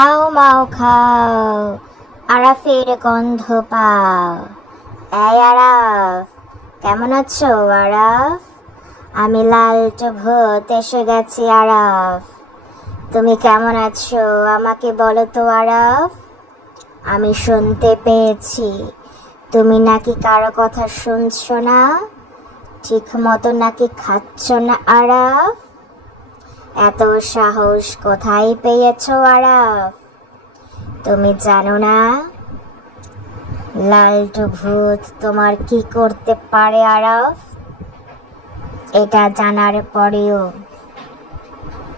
হাও মাও খাও, আরাফের গন্ধ পাও। এই আরাফ, কেমন আছো আরাফ? আমি লালটু ভূত এসে গেছি আরাফ। তুমি কেমন আছো আমাকে বলো তো আরাফ। আমি শুনতে পেয়েছি তুমি নাকি কারো কথা শুনছো না, ঠিক মতো নাকি খাচ্ছ না আরাফ। এত সাহস কোথায় পেয়েছো আরাফ? তুমি জানো না লালটু ভূত তোমার কি করতে পারে আরাফ? এটা জানার পরেও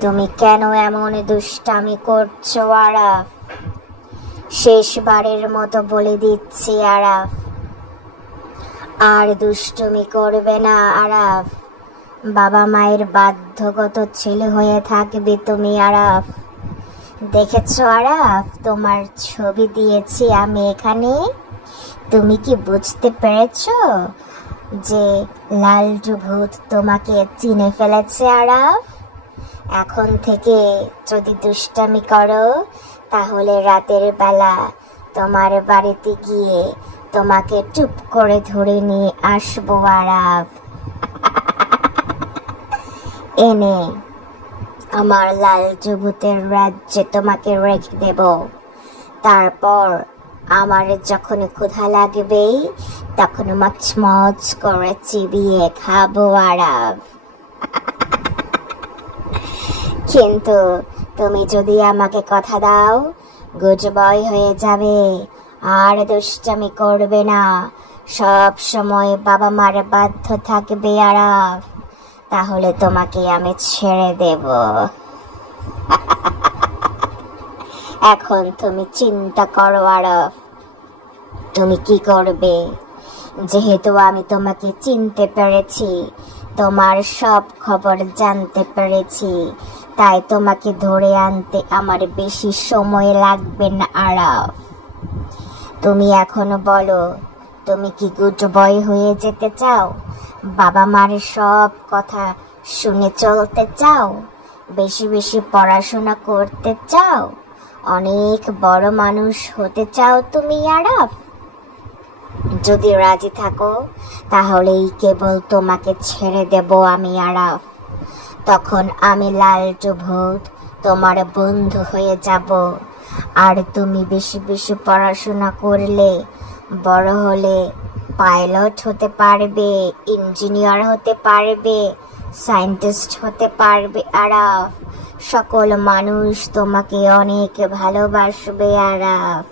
তুমি কেন এমন দুষ্টামি করছো আরাফ? শেষবারের মতো বলে দিচ্ছি আরাফ, আর দুষ্টুমি করবে না আরাফ। বাবা মায়ের বাধ্যগত ছেলে হয়ে থাকবে তুমি আরাফ। দেখেছো আরাফ, তোমার ছবি দিয়েছি আমি এখানে। তুমি কি বুঝতে পেরেছো যে লালটু ভূত তোমাকে চিনে ফেলেছে আরাফ? এখন থেকে যদি দুষ্টামি করো তাহলে রাতের বেলা তোমার বাড়িতে গিয়ে তোমাকে চুপ করে ধরে নিয়ে আসবো আরাফ। এনে আমার লালটু ভূতের রাজ্যে তোমাকে রেখে দেব। তারপর আমার যখন ক্ষুধা লাগবে তখন মচমচ করে চিবিয়ে খাবো আরাফ। কিন্তু তুমি যদি আমাকে কথা দাও গুড বয় হয়ে যাবে, আর দুষ্টামি করবে না, সব সময় বাবা মার বাধ্য থাকবে আরাফ, তাহলে তোমাকে আমি ছেড়ে দেব। এখন তুমি চিন্তা করো আরাফ, তুমি কি করবে। যেহেতু আমি তোমাকে চিনতে পেরেছি, তোমার সব খবর জানতে পেরেছি, তাই তোমাকে ধরে আনতে আমার বেশি সময় লাগবে না আরাফ। তুমি এখনো বলো, তুমি কি গুড বয় হয়ে যেতে চাও? বাবা মার সব কথা শুনে চলতে চাও? বেশি বেশি পড়াশোনা করতে চাও? অনেক বড় মানুষ হতে চাও তুমি আরাফ? যদি রাজি থাকো তাহলেই কেবল তোমাকে ছেড়ে দেব আমি আরাফ। তখন আমি লালটু ভূত তোমার বন্ধু হয়ে যাব। আর তুমি বেশি বেশি পড়াশোনা করলে বড় হলে পাইলট হতে পারবে, ইঞ্জিনিয়ার হতে পারবে, সায়েন্টিস্ট হতে পারবে আরাফ। সকল মানুষ তোমাকে অনেক ভালোবাসবে আরাফ।